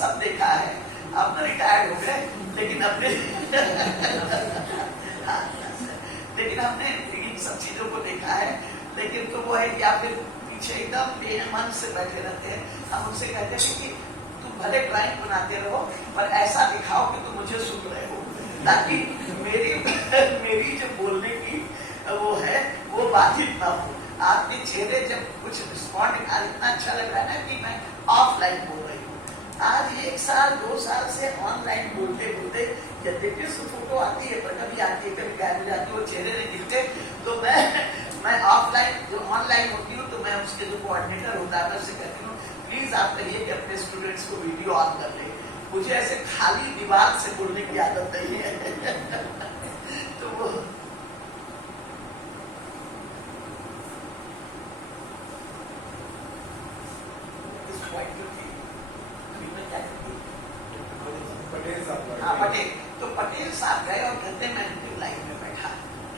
सब देखा है, अब तो रिटायर्ड हो गए, लेकिन अपने लेकिन हमने इन सब चीजों को देखा है। लेकिन तो वो है कि आप पीछे एकदम बेईमान से बैठे रहते हैं। हम उनसे कहते हैं कि तुम भले ड्राइंग बनाते रहो पर ऐसा दिखाओ कि तुम मुझे सुन रहे हो, ताकि मेरी जो बोलने की वो है वो बाधित ना हो। आपके चेहरे जब कुछ रिस्पॉन्ड इतना अच्छा लग रहा है ना कि मैं ऑफलाइन बोल रही हूँ। आज 1 साल 2 साल से ऑनलाइन बोलते बोलते जब देखिए फोटो आती है पर कभी आती है कभी गायब हो जाती है, वो चेहरे नहीं दिखते। तो मैं ऑफलाइन जो ऑनलाइन होती हूँ तो मैं उसके जो कोऑर्डिनेटर होता है मैं उससे कहती हूँ प्लीज आप कहिए कि अपने स्टूडेंट्स को वीडियो ऑन कर ले। मुझे ऐसे खाली दीवार से बोलने की आदत नहीं है। तो वो पटेल साहब गए और कहते मैं लाइन में बैठा,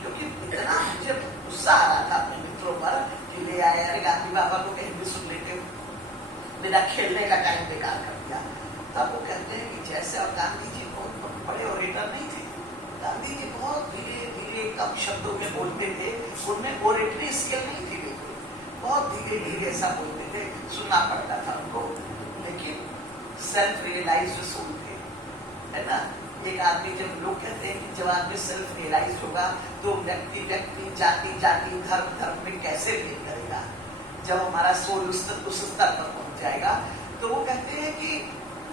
क्योंकि इतना मुझे गुस्सा आ रहा था अपने मित्रों पर कि ले आए, अरे गांधी बाबा को कहीं भी सुन लेते, मेरा खेलने का टाइम बेकार कर दिया। तब वो कहते हैं कि जैसे, और गांधी जी बहुत बड़े ओरेटर नहीं थे, गांधी जी बहुत धीरे धीरे कम शब्दों में बोलते थे, उनमें ओरेटरी स्किल नहीं थी बिल्कुल, बहुत धीरे धीरे ऐसा बोलते थे, सुनना पड़ता था उनको, लेकिन सेल्फ रियलाइज्ड सुनते, है ना। एक आदमी, जब लोग कहते हैं कि जब आदमी सेल्फ रियलाइज होगा तो व्यक्ति व्यक्ति जाति जाति धर्म धर्म में कैसे भेद करेगा, जब हमारा सोल उस स्तर पर पहुंच जाएगा। तो वो कहते हैं कि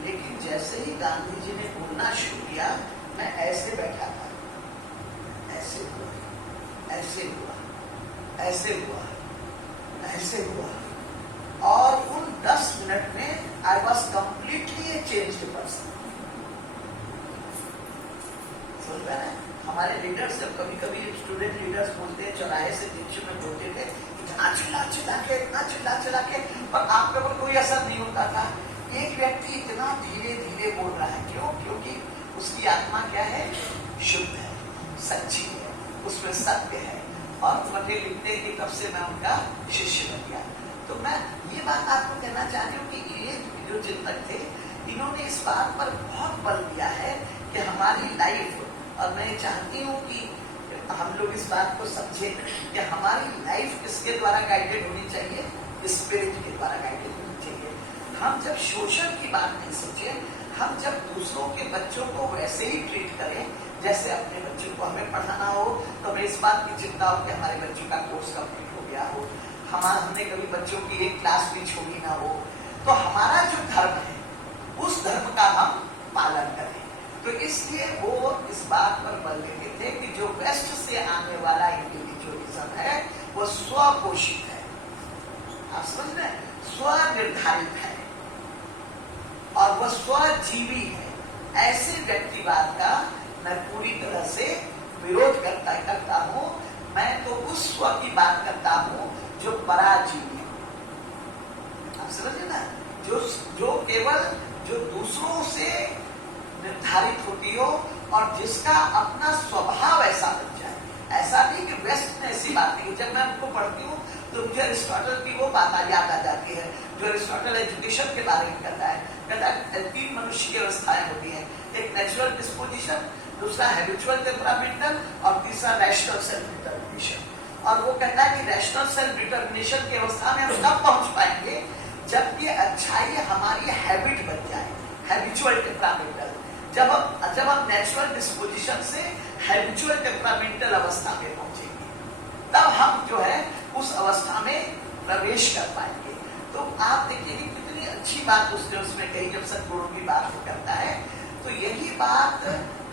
लेकिन जैसे ही गांधी जी ने बोलना शुरू किया मैं ऐसे बैठा था, ऐसे हुआ, ऐसे हुआ, ऐसे हुआ, ऐसे हुआ, और उन 10 मिनट में I was completely A changed person. हमारे लीडर्स जब कभी कभी स्टूडेंट लीडर्स बोलते हैं, चौराहे से दीक्षु में बोलते थे इतना चिल्ला चिल्ला के, इतना चिल्ला चिल्ला के, पर आप पर कोई असर नहीं होता था। एक व्यक्ति इतना धीरे धीरे बोल रहा है, क्यों? क्योंकि उसकी आत्मा क्या है? शुद्ध है, सच्ची है, उसमें सत्य है। और पटेल लिखते हैं कि तब से मैं उनका शिष्य बन गया। तो मैं ये बात आपको कहना चाह रही हूँ कि ये जो चिंतक थे इन्होंने इस बात पर बहुत बल दिया है कि हमारी लाइफ, और मैं चाहती हूँ कि हम लोग इस बात को समझें कि हमारी लाइफ किसके द्वारा गाइडेड होनी चाहिए? स्पिरिट के द्वारा गाइडेड होनी चाहिए। हम जब शोषण की बात नहीं सोचें, हम जब दूसरों के बच्चों को वैसे ही ट्रीट करें जैसे अपने बच्चों को हमें पढ़ाना हो, तो हमें इस बात की चिंता हो कि हमारे बच्चों का कोर्स कंप्लीट हो गया हो, हमने कभी बच्चों की एक क्लास भी छोड़ी ना हो, तो हमारा जो धर्म है उस धर्म का हम पालन करें। तो इसलिए वो इस बात पर बल देते थे कि जो वेस्ट से आने वाला इंडिविजुअलिज्म है वो स्वपोषित है, आप समझ रहे हैं, स्वनिर्धारित है और वह स्वजीवी है। ऐसे व्यक्तिवाद का मैं पूरी तरह से विरोध करता हूँ। मैं तो उस स्व की बात करता हूँ जो पराजीवी है, आप समझे ना, जो केवल जो दूसरों से निर्धारित होती हो और जिसका अपना स्वभाव ऐसा बन जाए। ऐसा नहीं कि वेस्ट में ऐसी बात नहीं, जब मैं उनको पढ़ती हूँ तो मुझे अरिस्टोटल की वो बात याद आ जाती है जो अरिस्टोटल एजुकेशन के बारे में कहता है 3 मनुष्य की अवस्थाएं होती हैं, एक नेचुरल डिस्पोजिशन, दूसरा हैबिचुअल टेम्परामेंटल और तीसरा रैशनल सेल्फ डिटर्मिनेशन। और वो कहता है कि रैशनल सेल्फ डिटर्मिनेशन की अवस्था में हम तब पहुंच पाएंगे जब ये अच्छाई हमारी हैबिट बन जाए, हैबिचुअल टेम्परामेंटल। जब हम नेचुरल डिस्पोजिशन से हैबिचुअल टेम्परामेंटल अवस्था में पहुंचेंगे तब हम जो है उस अवस्था में प्रवेश कर पाएंगे। तो आप देखिए कितनी अच्छी बात उसने उसमें कही जब सद्गुणों की बात करता है। तो यही बात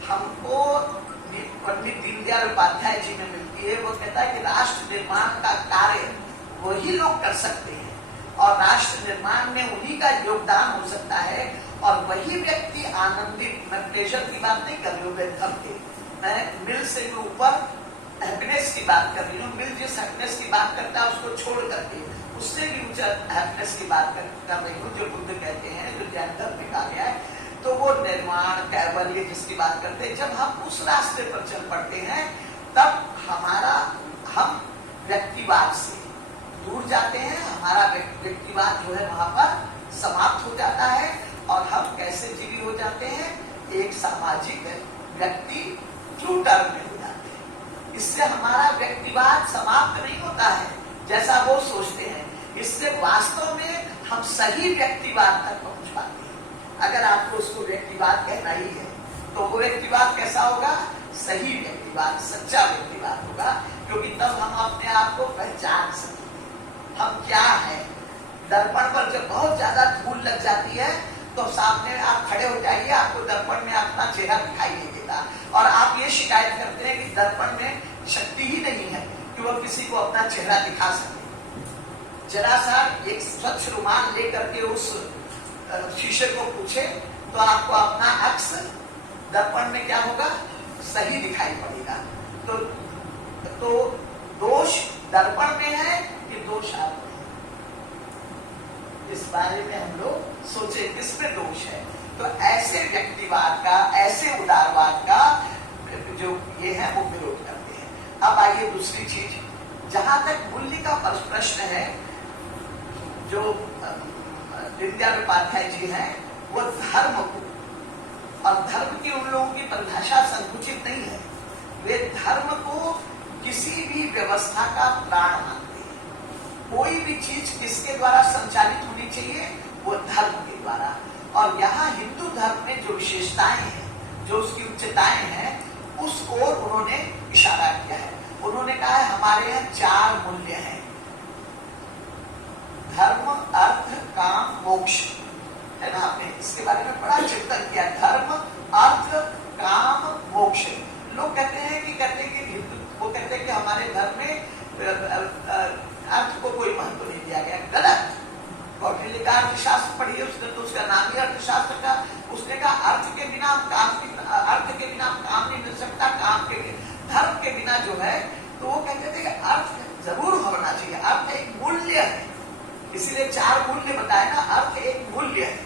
हमको पंडित दीनदयाल उपाध्याय जी में मिलती है। वो कहता है कि राष्ट्र निर्माण का कार्य वही लोग कर सकते हैं और राष्ट्र निर्माण में उन्हीं का योगदान हो सकता है और वही व्यक्ति आनंदित, मैं प्लेजर की बात नहीं कर रही हूँ, मैं मिल से भी ऊपर हैप्पीनेस की बात कर रही हूँ। मिल जिस हैप्पीनेस की बात करता है उसको छोड़ करके उससे भी ऊंचा हैप्पीनेस की बात कर रही हूँ, जो बुद्ध कहते हैं, जो जैन धर्म में कहा गया है। तो वो निर्माण कैवल्य जिसकी बात करते हैं, जब हम उस रास्ते पर चल पड़ते हैं तब हम व्यक्तिवाद से दूर जाते हैं, हमारा व्यक्तिवाद जो है वहां पर समाप्त हो जाता है और हम कैसे एक सामाजिक व्यक्ति ट्रू टर्म में हो जाते हैं। इससे हमारा व्यक्तिवाद समाप्त नहीं होता है जैसा वो सोचते हैं, इससे वास्तव में हम सही व्यक्तिवाद तक पहुंच पाते हैं। अगर आपको उसको व्यक्तिवाद कहना ही है तो वो व्यक्तिवाद कैसा होगा? सही व्यक्तिवाद, सच्चा व्यक्तिवाद होगा, क्योंकि तब हम अपने आप को पहचान सकते हम क्या है। दर्पण पर जब बहुत ज्यादा धूल लग जाती है तो सामने आप खड़े हो जाइए, आपको दर्पण में अपना चेहरा दिखाई नहीं देता और आप ये शिकायत करते हैं कि दर्पण में शक्ति ही नहीं है कि वो किसी को अपना चेहरा दिखा सके। जरा सा एक स्वच्छ रुमाल लेकर के उस शीशे को पूछे तो आपको अपना अक्स दर्पण में क्या होगा? सही दिखाई पड़ेगा। तो दोष दर्पण में है कि दोष आप में? इस बारे में हम लोग सोचे किसमें दोष है। तो ऐसे व्यक्तिवाद का, ऐसे उदारवाद का जो ये है वो विरोध करते हैं। अब आइए दूसरी चीज, जहां तक मूल्य का प्रश्न है, जो दीनदयाल उपाध्याय जी हैं वो धर्म को, और धर्म की उन लोगों की परिभाषा संकुचित नहीं है, वे धर्म को किसी भी व्यवस्था का प्राण मानते हैं। कोई भी चीज किसके द्वारा संचालित होनी चाहिए? वो धर्म के द्वारा। और यहाँ हिंदू धर्म में जो विशेषताएं हैं, जो उसकी उच्चताएं हैं, उस ओर उन्होंने इशारा किया है। उन्होंने कहा है हमारे यहाँ 4 मूल्य हैं, धर्म, अर्थ, काम, मोक्ष, है ना। आपने इसके बारे में बड़ा चिंतन किया, धर्म, अर्थ, काम, मोक्ष। लोग कहते हैं कि हिंदू वो कहते हैं कि हमारे धर्म में अर्थ को कोई महत्व नहीं दिया गया। गलत। कौटिल्य का अर्थशास्त्र पढ़िए, उसने तो उसका नाम ही अर्थशास्त्र का। उसने कहा अर्थ के बिना अर्थ के बिना काम नहीं मिल सकता, काम के धर्म के बिना जो है। तो वो कहते थे कि अर्थ जरूर होना चाहिए, अर्थ एक मूल्य है, इसीलिए 4 मूल्य बताए ना। अर्थ एक मूल्य है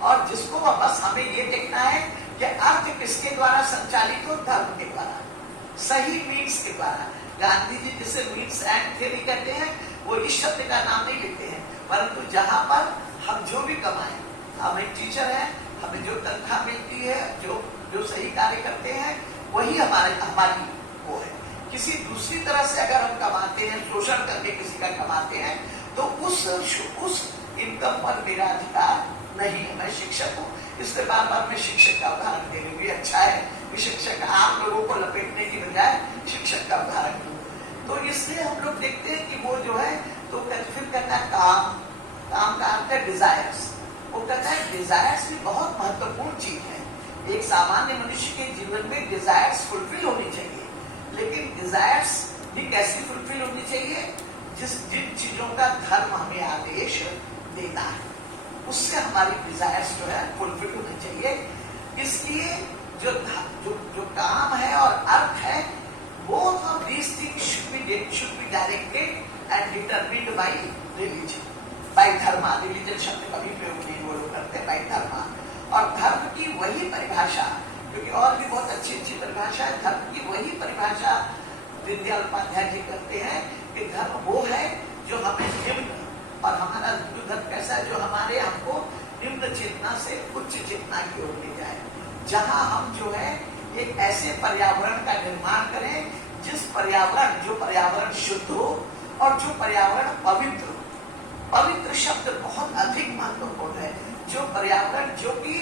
और जिसको बस हमें ये देखना है कि अर्थ किसके द्वारा संचालित हो? धर्म के द्वारा, सही मीन्स के द्वारा। गांधी जी जिसे मीन्स एंड थ्योरी कहते हैं, वो इस शब्द का नाम नहीं लिखते हैं, परंतु जहां पर हम जो भी कमाएं, हम एक टीचर हैं, हमें जो तनख्वाह मिलती है, जो सही कार्य करते हैं, वही हमारी वो है। किसी दूसरी तरह से अगर हम कमाते हैं, शोषण करके किसी का कमाते हैं, तो उस इनकम पर मेरा अधिकार नहीं है। मैं शिक्षक हूँ, इसलिए बार बार मैं शिक्षक का उदाहरण दे रही हूँ। अच्छा है कि शिक्षक आप लोगों को लपेटने की बजाय शिक्षक का उदाहरण दूँ। तो इसलिए हम लोग देखते हैं कि वो जो है, तो फिर कहता है काम का अर्थ है डिजायर्स। वो कहता है डिजायर्स भी बहुत महत्वपूर्ण चीज है। एक सामान्य मनुष्य के जीवन में डिजायर्स फुलफिल होनी चाहिए, लेकिन डिजायर्स भी कैसी फुलफिल होनी चाहिए? जिन चीजों का धर्म हमें आदेश देता है, उससे हमारी डिजायर्स जो है फुलफिल होनी चाहिए। इसलिए जो काम है और अर्थ है, both of these things should be directed and determined by religion, by dharma। religion शब्द कभी प्रयोग नहीं वो लोग करते, by dharma। और धर्म की वही परिभाषा, क्योंकि और भी बहुत अच्छी अच्छी परिभाषा है, धर्म की वही परिभाषा दीनदयाल उपाध्याय जी करते हैं कि धर्म वो है जो हमें निम्न, और हमारा हिंदू धर्म कैसा है, जो हमको निम्न चेतना से उच्च चेतना की ओर ले जाए, जहां हम जो है एक ऐसे पर्यावरण का निर्माण करें जो पर्यावरण शुद्ध हो और जो पर्यावरण पवित्र हो। पवित्र शब्द बहुत अधिक महत्वपूर्ण है। जो पर्यावरण जो कि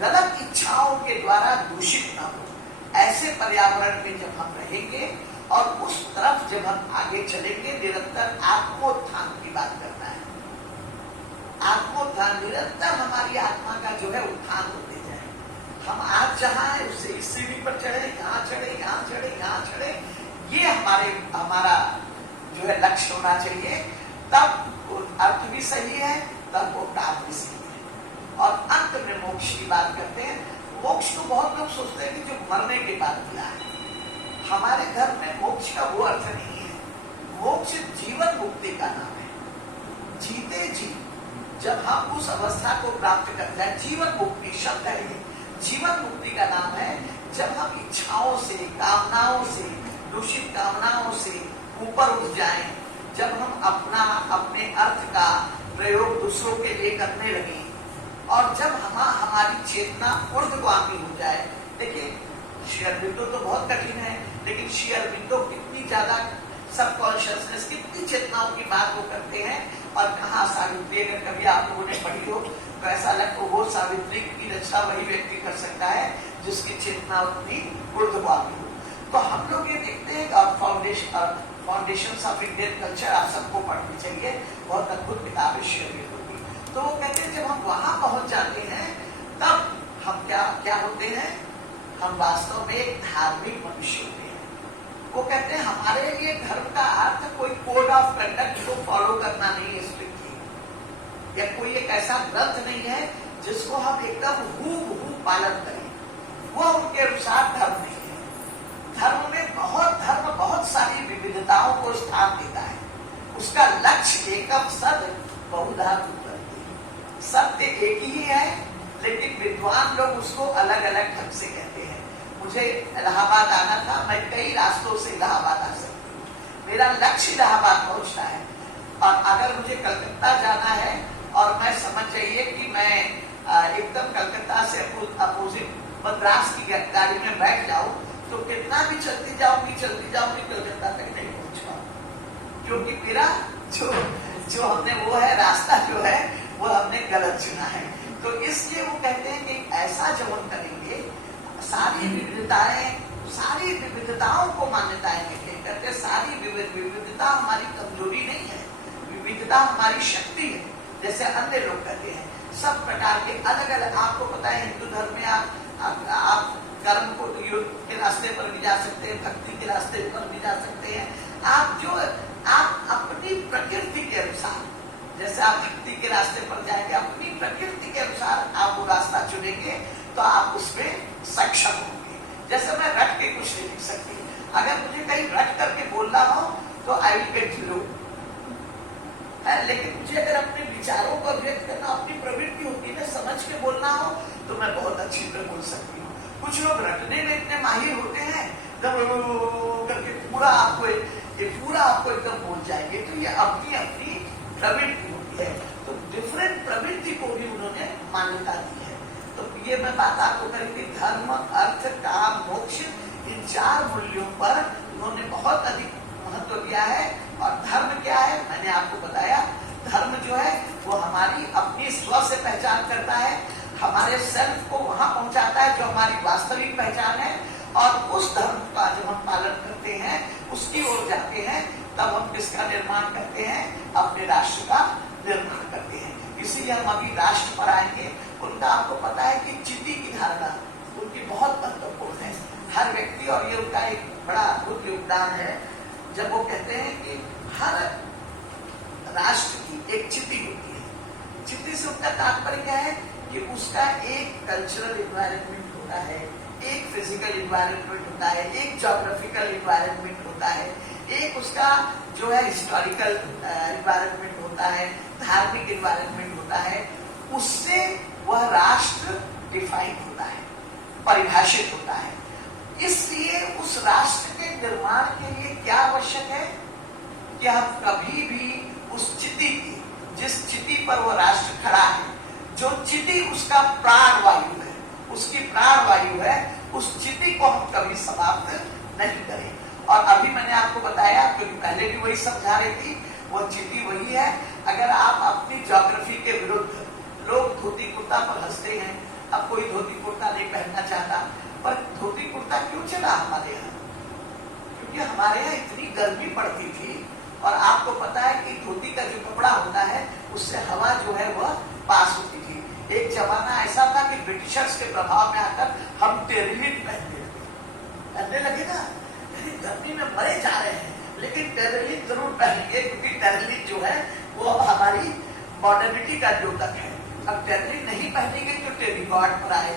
गलत इच्छाओं के द्वारा दूषित न हो, ऐसे पर्यावरण में जब हम रहेंगे और उस तरफ जब हम आगे चलेंगे, निरंतर आत्मोत्थान की बात करना है। आत्मोत्थान, निरंतर हमारी आत्मा का जो है उत्थान होते जाए। हम आज जहाँ है उससे इस सीढ़ी पर चढ़े, यहाँ चढ़े, यहाँ चढ़े, यहाँ चढ़े, ये हमारा जो है लक्ष्य होना चाहिए। तब अर्थ भी सही है, तब वो काम भी सही है। और अंत में मोक्ष की बात करते हैं। मोक्ष तो बहुत लोग सोचते हैं कि जो मरने के बाद मिला है। हमारे धर्म में मोक्ष का वो अर्थ नहीं है। मोक्ष जीवन मुक्ति का नाम है। जीते जी जब हम उस अवस्था को प्राप्त कर जाए, जीवन मुक्ति शब्द है ये, जीवन मुक्ति का नाम है जब हम इच्छाओं से, कामनाओं से, दूषित कामनाओं से ऊपर उठ जाएं, जब हम अपने अर्थ का प्रयोग दूसरों के लिए करने लगे और जब हमारी चेतना ऊर्ध्वगामी हो जाए, देखिए श्री अरबिंदो तो बहुत कठिन है, लेकिन श्री अरबिंदो कितनी ज्यादा सबकॉन्शियसनेस, कितनी चेतनाओं की बात वो करते हैं। और कहाँ सावित्री, अगर कभी आप लोगों ने पढ़ी हो तो ऐसा लगता वो सावित्री की रचना वही व्यक्ति कर सकता है जिसकी चेतना उतनी ऊर्ध्वगामी हो। तो हम लोग ये देखते हैं कि फाउंडेशंस ऑफ इंडियन कल्चर आप सबको पढ़नी चाहिए, बहुत अद्भुत किताब है श्री अरबिंदो की। तो वो कहते हैं जब हम वहां पहुंच जाते हैं तब हम क्या होते हैं, हम वास्तव में एक धार्मिक मनुष्य होते हैं। वो कहते हैं हमारे लिए धर्म का अर्थ कोई कोड ऑफ कंडक्ट को फॉलो करना नहीं है स्ट्रिक्टली, या कोई एक ऐसा ग्रंथ नहीं है जिसको हम एकदम हूबहू पालन करें, वो उनके अनुसार धर्म नहीं है। धर्म में बहुत सारी विविधताओं को स्थान देता है। उसका लक्ष्य एकम सत्य बहुधा विभक्ति, सत्य एक ही है, लेकिन विद्वान लोग उसको अलग अलग ढंग से कहते हैं। मुझे इलाहाबाद आना था, मैं कई रास्तों से इलाहाबाद आ सकती हूँ, मेरा लक्ष्य इलाहाबाद पहुंचना है। और अगर मुझे कलकत्ता जाना है और मैं समझ जाइए कि मैं एकदम कलकत्ता से अपोजिट मद्रास की गाड़ी में बैठ जाऊं, तो कितना भी चलती जाऊंगी कलकत्ता तक नहीं पहुंच पाऊंगी, क्योंकि मेरा जो हमने वो है रास्ता जो है वो हमने गलत चुना है। तो इसलिए वो कहते हैं कि ऐसा जब हम करेंगे, सारी विविधताओं को मान्यताएं देते, कहते सारी विविधता हमारी कमजोरी नहीं है, विविधता हमारी शक्ति है। जैसे अन्य लोग कहते हैं सब प्रकार के अलग अलग, आपको पता है हिंदू धर्म में आप कर्म को योग के रास्ते पर भी जा सकते हैं, भक्ति के रास्ते पर भी जा सकते हैं। आप अपनी प्रकृति के अनुसार, जैसे आप भक्ति के रास्ते पर जाएंगे, अपनी प्रकृति के अनुसार आप वो रास्ता चुनेंगे तो आप उसमें सक्षम होंगे। जैसे मैं रट के कुछ नहीं लिख सकती, अगर मुझे कहीं रट करके बोलना हो तो आई विल गेट जीरो, लेकिन मुझे अगर अपने विचारों को व्यक्त करना, अपनी प्रवृत्ति होती है, समझ के बोलना हो तो मैं बहुत अच्छी तरह बोल सकती हूँ। कुछ लोग रटने में इतने माहिर होते हैं करके पूरा आपको एकदम बोल जाएंगे। तो ये अपनी अपनी प्रवृत्ति होती है, तो डिफरेंट प्रवृत्ति को भी उन्होंने मान्यता दी है। तो ये मैं बात आपको करी थी, धर्म, अर्थ, काम, मोक्ष, इन 4 मूल्यों पर उन्होंने बहुत अधिक महत्व दिया है। और धर्म क्या है, मैंने आपको बताया, धर्म जो है वो हमारी अपनी स्व से पहचान करता है, हमारे सेल्फ को वहां पहुंचाता है जो हमारी वास्तविक पहचान है। और उस धर्म का जब हम पालन करते हैं, उसकी ओर जाते हैं, तब हम किसका निर्माण करते हैं, अपने राष्ट्र का निर्माण करते हैं। इसीलिए हम अभी राष्ट्र पर आएंगे। उनका आपको पता है कि चिति की धारणा उनकी बहुत महत्वपूर्ण है, हर व्यक्ति, और ये उनका एक बड़ा अद्भुत योगदान है। जब वो कहते हैं कि हर राष्ट्र की एक चिति होती है, चिति से उनका तात्पर्य क्या है कि उसका एक कल्चरल इन्वायरमेंट होता है, एक फिजिकल इन्वायरमेंट होता है, एक ज्योग्राफिकल इन्वायरमेंट होता है, एक उसका जो है हिस्टोरिकल इन्वायरमेंट होता है, धार्मिक इन्वायरमेंट होता है। उससे वह राष्ट्र डिफाइन होता है, परिभाषित होता है। इसलिए उस राष्ट्र के निर्माण के लिए क्या आवश्यक है कि हम कभी भी उस चिति की, जिस चिति पर वो राष्ट्र खड़ा है, जो चिति उसका प्राण वायु है, उसकी प्राण वायु है, उस चिति को हम कभी समाप्त नहीं करें। और अभी मैंने आपको बताया, क्योंकि पहले भी वही समझा रही थी, वो चिति वही है। अगर आप अपनी ज्योग्राफी के विरुद्ध, लोग धोती कुर्ता पर हंसते हैं, अब कोई धोती कुर्ता नहीं पहनना चाहता, पर धोती कुर्ता क्यों चला हमारे यहाँ? क्योंकि हमारे यहाँ इतनी गर्मी पड़ती थी, और आपको पता है कि धोती का जो कपड़ा होता है उससे हवा जो है वह पास होती थी। एक जमाना ऐसा था कि ब्रिटिशर्स के प्रभाव में आकर हम टेरिलिट पहनने लगे ना, गर्मी में मरे जा रहे हैं, लेकिन टेरिलिट जरूर पहनेंगे, क्योंकि टेरिलिट जो है वो हमारी मॉडर्निटी का द्योतक है। अब टेरिलिट नहीं पहनेंगे तो टेरिकॉट पर आए,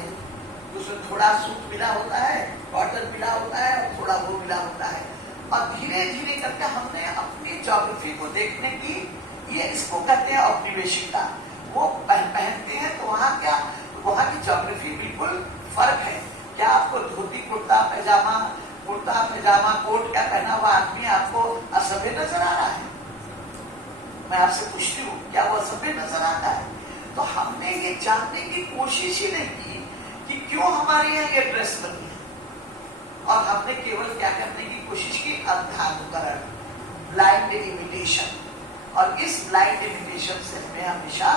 उसमें थोड़ा सूट मिला होता है, कॉटन मिला होता है, और थोड़ा वो मिला होता है। और धीरे धीरे करके हमने अपनी ज्योग्राफी को देखने की, ये इसको कहते हैं औपनिवेशिकता। वो पहनते हैं तो वहाँ क्या, वहाँ की ज्योग्राफी बिल्कुल फर्क है। क्या आपको धोती कुर्ता पैजामा कोट क्या पहना हुआ आदमी आपको असभ्य नजर आ रहा है? मैं आपसे पूछती हूँ, क्या वो असभ्य नजर आता है? तो हमने ये जानने की कोशिश ही नहीं की कि क्यों हमारे यहाँ ये ड्रेस बनी है, और हमने केवल क्या करने की कोशिश की, अंधानुकरण, ब्लाइंड इमिटेशन। और इस ब्लाइंड इमिटेशन से हमें हमेशा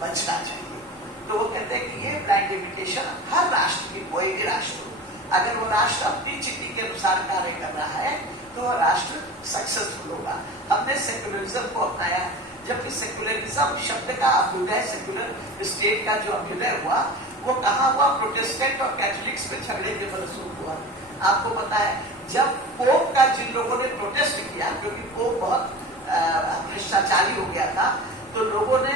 बचना चाहिए। तो वो कहते हैं कि ये ब्लाइंड इमिटेशन हर राष्ट्र की, कोई भी राष्ट्र, अगर वो राष्ट्र अपनी चिट्ठी के अनुसार कार्य कर रहा है तो वह राष्ट्र सक्सेसफुल होगा। हमने सेक्युलरिज्म को अपनाया, जबकि सेक्युलरिज्म शब्द का अभ्युदय, सेक्युलर स्टेट का जो अभ्युदय हुआ वो कहाँ हुआ, प्रोटेस्टेंट और कैथोलिक्स में झगड़े के फलस्वरूप हुआ। आपको पता है जब पोप का जिन लोगों ने प्रोटेस्ट किया, क्योंकि पोप बहुत भ्रष्टाचारी हो गया था, तो लोगों ने,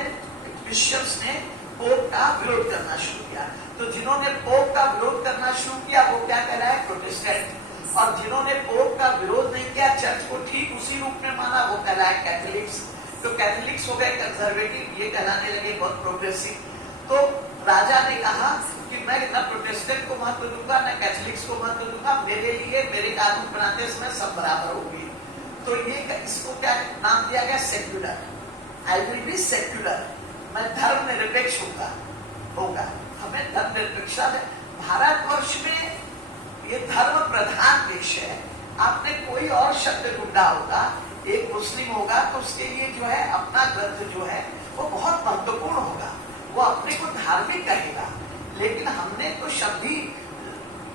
क्रिश्चियंस ने पोप का विरोध करना शुरू किया। तो जिन्होंने पोप का विरोध करना शुरू किया वो क्या कहलाए, प्रोटेस्टेंट। और जिन्होंने पोप का विरोध नहीं किया, चर्च को ठीक उसी रूप में माना, वो कहलाए कैथोलिक्स। तो कैथोलिक्स हो गए कंजर्वेटिव, ये कहलाने लगे बहुत प्रोग्रेसिव। तो राजा ने कहा कि मैं न प्रोटेस्टेंट को महत्व दूंगा न कैथोलिक्स को महत्व दूंगा, मेरे लिए मेरे कानून बनाते समय सब बराबर होंगे। तो ये इसको क्या नाम दिया गया, secular. I will be secular, मैं धर्मनिरपेक्ष होगा। हमें धर्मनिरपेक्षता है। भारतवर्ष में ये धर्म प्रधान देश है। आपने कोई और शब्द ढूंढा होगा, एक मुस्लिम होगा तो उसके लिए जो है अपना ग्रंथ जो है वो बहुत महत्वपूर्ण होगा, वो अपने को धार्मिक कहेगा। लेकिन हमने तो शब्द ही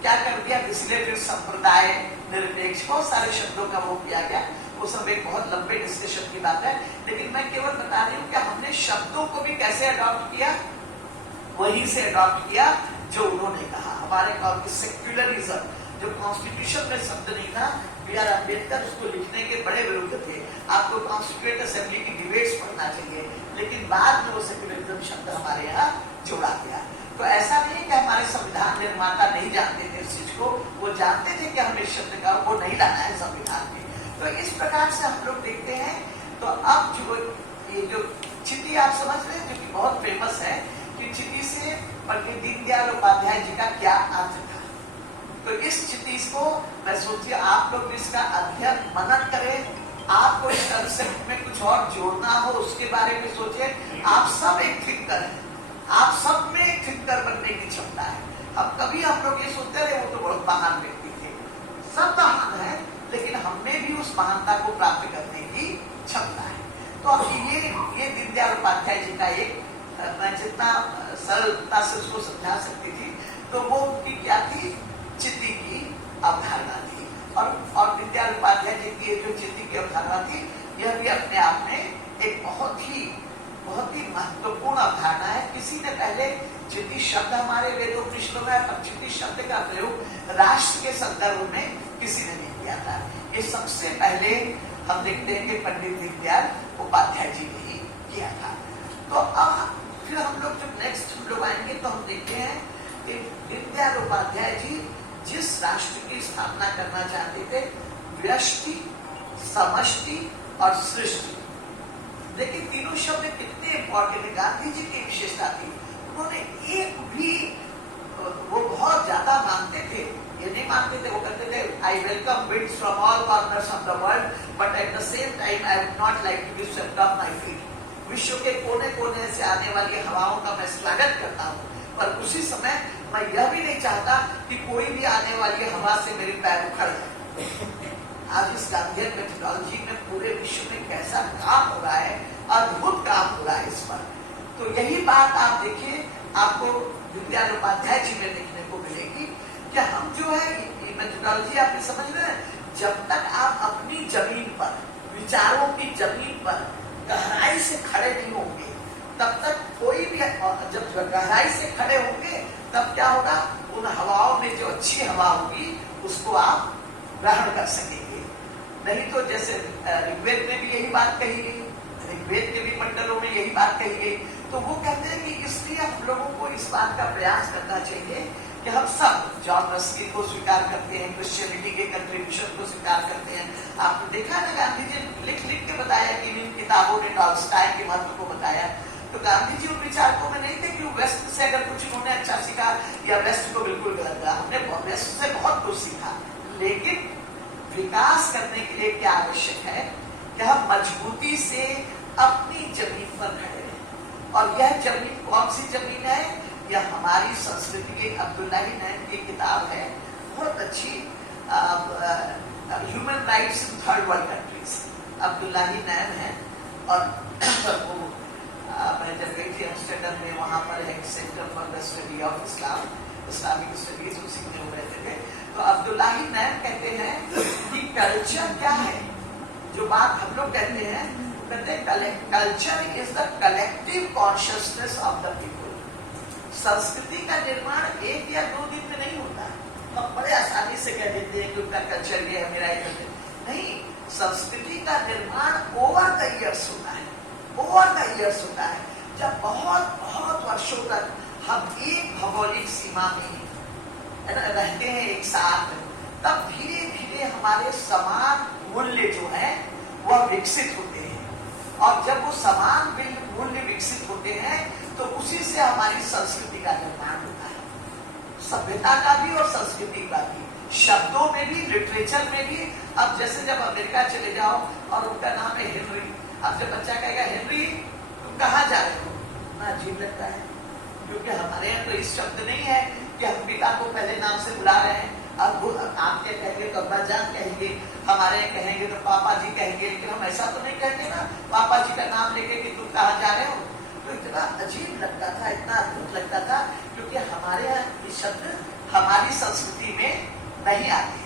क्या कर दिया, डिस्लेटेड संप्रदाय, निरपेक्ष, बहुत सारे शब्दों का वो किया गया। वो सब एक बहुत लंबे डिस्कशन की बात है, लेकिन मैं केवल बता रही हूँ कि हमने शब्दों को भी कैसे अडॉप्ट किया, वहीं से अडॉप्ट किया जो उन्होंने कहा। हमारे सेक्युलरिज्म जो कॉन्स्टिट्यूशन में शब्द नहीं था, बी आर अम्बेडकर उसको लिखने के बड़े विरुद्ध थे। आपको कॉन्स्टिट्यूएंट असेंबली की डिबेट्स पढ़ना चाहिए, लेकिन बाद में वो सेक्युलरिज्म शब्द हमारे यहाँ जोड़ा गया। तो ऐसा नहीं कि हमारे संविधान निर्माता नहीं जानते थे इस चीज को, वो जानते थे कि हमें इस शब्द का वो नहीं लाना है संविधान में। तो इस प्रकार से हम लोग देखते हैं। तो अब जो ये जो चिट्ठी आप समझ रहे हैं, जो कि बहुत फेमस है, कि चिट्ठी से पंडित दीनदयाल उपाध्याय जी का क्या अर्थ था। तो इस चिट्ठी को मैं सोचिए आप लोग इसका अध्ययन मनन करें। आपको इस कंसेप्ट में कुछ और जोड़ना हो उसके बारे में सोचिए। आप सब एक थिंकर हैं, आप सब में एक थिंकर बनने की क्षमता है। अब कभी हम लोग ये सोचते रहे वो तो बहुत महान व्यक्ति थे, सब महान है, लेकिन हमें भी उस महानता को प्राप्त करने की क्षमता है। तो ये दीनदयाल उपाध्याय जी का एक, मैं जितना सरलता से उसको समझा सकती थी, तो वो उनकी क्या थी, चिट्ठी की अवधारणा थी। और दीनदयाल उपाध्याय जी की जो चिट्ठी की अवधारणा थी, यह भी अपने आप में एक बहुत ही महत्वपूर्ण अवधारणा है। किसी ने पहले चिट्ठी शब्द हमारे वेदोपनिषदों में, पर चिट्ठी शब्द का प्रयोग राष्ट्र के संदर्भ में किसी ने नहीं किया था। ये सबसे पहले हम देखते हैं कि पंडित दीनदयाल उपाध्याय जी ने ही किया था। तो अब फिर हम लोग जब नेक्स्ट हम लोग आएंगे तो हम देखते हैं कि दीनदयाल उपाध्याय जी जिस राष्ट्र की स्थापना करना चाहते थे, व्यष्टि, समष्टि और सृष्टि, देखिए तीनों शब्द कितने इंपॉर्टेंट है। गांधी जी की विशेषता थी, उन्होंने एक भी, वो बहुत ज्यादा मानते थे, ये नहीं मानते थे, वो कहते थे I welcome winds from all corners of the world, but at the same time I would not like to be swept off my feet। विश्व के कोने कोने से आने वाली हवाओं का मैं स्वागत करता हूँ, पर उसी समय मैं यह भी नहीं चाहता कि कोई भी आने वाली हवा से मेरे पैर उखड़ जाए। आज इस गांधीयन मेथोडोलॉजी में पूरे विश्व में कैसा काम हो रहा है, अद्भुत काम हो रहा है इस पर। तो यही बात आप देखिए, आपको दीनदयाल उपाध्याय जी में देखने को मिलेगी कि हम जो है ये मेथोडोलॉजी आपने समझ रहे हैं, जब तक आप अपनी जमीन पर, विचारों की जमीन पर गहराई से खड़े नहीं होंगे, तब तक कोई भी, जब गहराई से खड़े होंगे तब क्या होगा, उन हवाओं में जो अच्छी हवा होगी उसको आप ग्रहण कर सकेंगे। नहीं तो जैसे ऋग्वेद में भी यही बात कही गई, ऋग्वेद के भी मंडलों में यही बात कही गई। तो वो कहते हैं कि इसलिए हम लोगों को इस बात का प्रयास करना चाहिए कि हम सब जॉन रस्किन को स्वीकार करते हैं, क्रिश्चियनिटी के कंट्रीब्यूशन को स्वीकार करते हैं। आपने देखा ना, गांधी जी लिख लिख के बताया कि इन किताबों ने टॉल्स्टॉय के महत्व को बताया। तो गांधी जी उन विचारकों में नहीं थे कि वेस्ट से अगर कुछ उन्होंने अच्छा सीखा या वेस्ट को बिल्कुल गलत कहा। हमने वेस्ट से बहुत कुछ सीखा, लेकिन विकास करने के लिए क्या आवश्यक है कि हम मजबूती से अपनी जमीन पर खड़े रहें और यह जमीन कौन सी जमीन है? यह हमारी संस्कृति की अब्दुल्लाही नैन की किताब है, बहुत अच्छी, human rights in third world countries, अब्दुल्लाही नैन है। और वो मैं जब गई थी एम्स्टर्डम में, वहाँ पर एक centre for the study of Islam, Islamic studies, उसी में हो रहे थे। तो अब्दुल्लाही नैन कहते हैं कि कल्चर क्या है, जो बात हम लोग कहते हैं, कहते हैं culture is the collective consciousness of the people. संस्कृति का निर्माण एक या दो दिन में नहीं होता है। हम बड़े आसानी से कह देते हैं कि उनका कल्चर ये है, मेरा ये नहीं। संस्कृति का निर्माण ओवर द इयर्स होता है, ओवर द इयर्स होता है। जब बहुत बहुत वर्षों तक हम एक भौगोलिक सीमा में रहते हैं एक साथ, तब धीरे धीरे हमारे समान मूल्य जो है वह विकसित होते हैं। और जब वो समान मूल्य विकसित होते हैं तो उसी से हमारी संस्कृति का निर्माण होता है, सभ्यता का भी और संस्कृति का भी, शब्दों में भी, लिटरेचर में भी। अब जैसे जब अमेरिका चले जाओ और उनका नाम है हेनरी, अब जब बच्चा कहेगा हेनरी तुम कहाँ जा रहे हो, ना अजीब लगता है, क्योंकि हमारे यहाँ तो इस शब्द नहीं है कि हम पिता को पहले नाम से बुला रहे हैं। अब वो आप क्या कहेंगे तो अब्बा जान कहेंगे, हमारे यहाँ कहेंगे तो पापा जी कहेंगे, लेकिन हम ऐसा तो नहीं कहेंगे ना पापा जी का नाम लेके कि तुम कहाँ जा रहे हो। तो इतना अजीब लगता था, इतना अद्भुत लगता था, क्योंकि हमारे यहाँ ये शब्द हमारी संस्कृति में नहीं आते।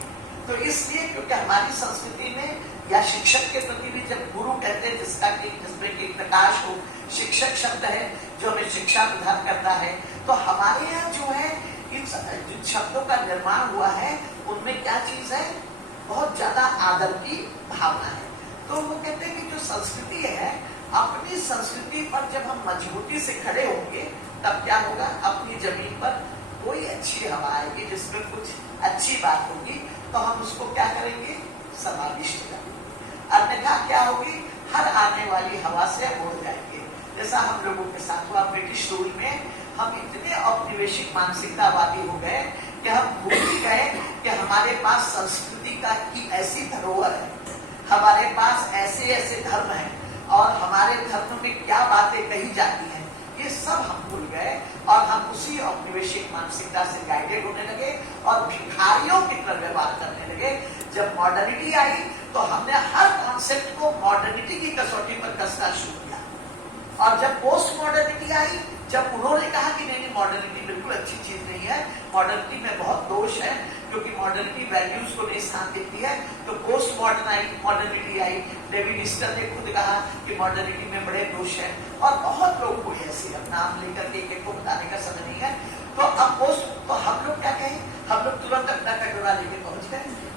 तो इसलिए क्योंकि हमारी संस्कृति में या शिक्षक के प्रति भी जब गुरु कहते हैं, जिसमें कि प्रकाश हो, शिक्षक शब्द है जो हमें शिक्षा प्रदान करता है, तो हमारे यहाँ जो है इन जिन शब्दों का निर्माण हुआ है उनमें क्या चीज है, बहुत ज्यादा आदर की भावना है। तो वो कहते हैं कि जो संस्कृति है, अपनी संस्कृति पर जब हम मजबूती से खड़े होंगे तब क्या होगा, अपनी जमीन पर कोई अच्छी हवा आएगी जिसमें कुछ अच्छी बात होगी, तो हम उसको क्या करेंगे, समाविष्ट करेंगे। अन्यथा क्या होगी, हर आने वाली हवा से हम उड़ जाएंगे। जैसा हम लोगों के साथ हुआ ब्रिटिश रूल में, हम इतने औपनिवेशिक मानसिकतावादी हो गए कि हम भूल ही गए कि हमारे पास संस्कृति की ऐसी धरोहर है, हमारे पास ऐसे ऐसे धर्म हैं और हमारे धर्म में क्या बातें कही जाती हैं, ये सब हम भूल गए और हम उसी औपनिवेशिक मानसिकता से गाइडेड होने लगे और भिखारियों की तरह व्यवहार करने लगे। जब मॉडर्निटी आई तो हमने हर कॉन्सेप्ट को मॉडर्निटी की कसौटी पर कसना शुरू किया, और जब पोस्ट मॉडर्निटी आई, जब उन्होंने कहा कि नहीं मॉडर्निटी बिल्कुल अच्छी चीज नहीं है, मॉडर्निटी में बहुत दोष है, क्योंकि मॉडर्निटी वैल्यूज को नहीं स्थान देती है, तो पोस्ट मॉडर्निटी आई। डेविड ईस्टर ने खुद कहा कि मॉडर्निटी में बड़े दोष है, और बहुत लोग को ऐसे नाम लेकर के एक को बताने का समय नहीं है। तो अब पोस्ट, तो हम लोग क्या कहें, हम लोग तुरंत अपना कटोरा लेके पहुंच गए